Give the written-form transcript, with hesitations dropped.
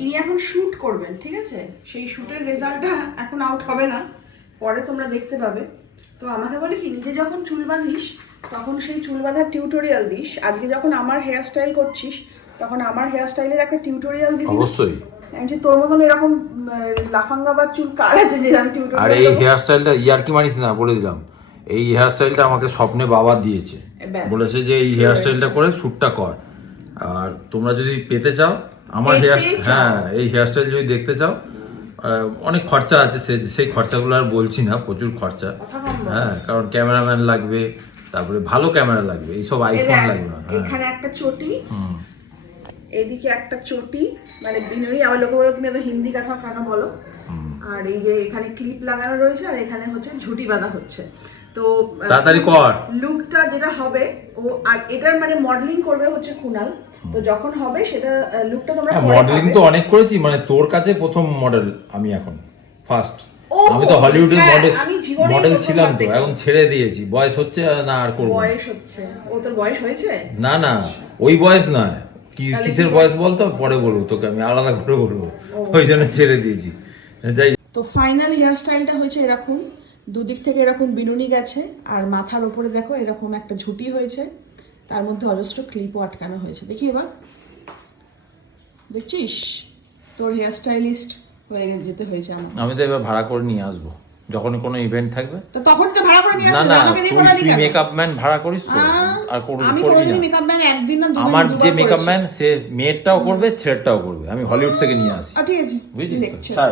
ইনি এখন শুট করবেন, ঠিক আছে? সেই শুটের রেজাল্টটা এখন আউট হবে না, পরে তোমরা দেখতে পাবে। তো আমাকে বলে কি, নিজে যখন চুল বাঁধিস তখন সেই চুল বাঁধার টিউটোরিয়াল দিস, আজকে যখন আমার হেয়ার স্টাইল করছিস তখন আমার হেয়ার স্টাইলের একটা টিউটোরিয়াল দিবি। অবশ্যই। আমি যে তোর মতন এরকম লাফাঙ্গা বা চুল কার আছে যে আমি টিউটোরিয়াল। আর এই হেয়ার স্টাইলটা ইয়ার্কি মানিস না, বলে দিলাম। এই হেয়ার স্টাইলটা আমাকে স্বপ্নে বাবা দিয়েছে, বলেছে যে এই হেয়ার স্টাইলটা করে শ্যুটটা কর। আর তোমরা যদি পেতে চাও আমার হেয়ার, হ্যাঁ এই হেয়ার স্টাইল যদি দেখতে চাও, অনেক খরচা আছে, সেই খরচাগুলো আর বলছি না, প্রচুর খরচা। হ্যাঁ, কারণ ক্যামেরাম্যান লাগবে, তারপরে ভালো ক্যামেরা লাগবে, এইসব আইফোন লাগবে না। এখানে একটা চটি, এদিকে একটা চটি, মানে বিনুনি, আবার লোকে বলো তুমি এত হিন্দি কথা কেন বলো। আর এই যে এখানে ক্লিপ লাগানো রয়েছে, আর এখানে হচ্ছে ঝুটি বাঁধা হচ্ছে। তো তাড়াতাড়ি কর। লুকটা যেটা হবে, ও আর এটার মানে মডেলিং করবে হচ্ছে কুনাল। তো যখন হবে সেটা লুকটা তোমরা মডেলিং তো অনেক করেছি, মানে তোর কাছে প্রথম মডেল আমি, এখন ফার্স্ট। আমি তো হলিউডের মডেল ছিলাম, তো এখন ছেড়ে দিয়েছি, বয়স হচ্ছে না, আর করব। বয়স হচ্ছে? ও তোর বয়স হয়েছে? না না, ওই বয়স নয়, কিসের বয়স বলতো, পরে বলবো তোকে, আমি আলাদা করে বলবো, ওই জন্য ছেড়ে দিয়েছি। যাই। তো ফাইনাল হেয়ার স্টাইলটা হয়েছে এরকম, দুদিক থেকে এরকম বিনুনি গেছে, আর মাথার উপরে দেখো এরকম একটা ঝুঁটি হয়েছে, তার মধ্যে অজস্র ক্লিপও আটকানো হয়েছে। দেখি এবার, দেখছিস তোর হেয়ার স্টাইলিস্ট হয়ে যেতে হয়েছে আমার। আমি তো এবার ভাড়া করে নিয়ে আসবো যখন কোনো ইভেন্ট থাকবে। তো তখন তো ভাড়া করে নিয়ে না আসবি, না, আমাকে দিয়ে করালি কেন? তুই মেকআপ ম্যান ভাড়া করিস তো, আর আমি করবি কোনোদিনই না। মেকআপ ম্যান একদিন না দুদিন, আমার যে মেকআপ ম্যান সে মেয়েরটাও করবে, ছেলেরটাও করবে, আমি হলিউড থেকে নিয়ে আসি। ঠিক আছে, বুঝছিস দেখছি। তো?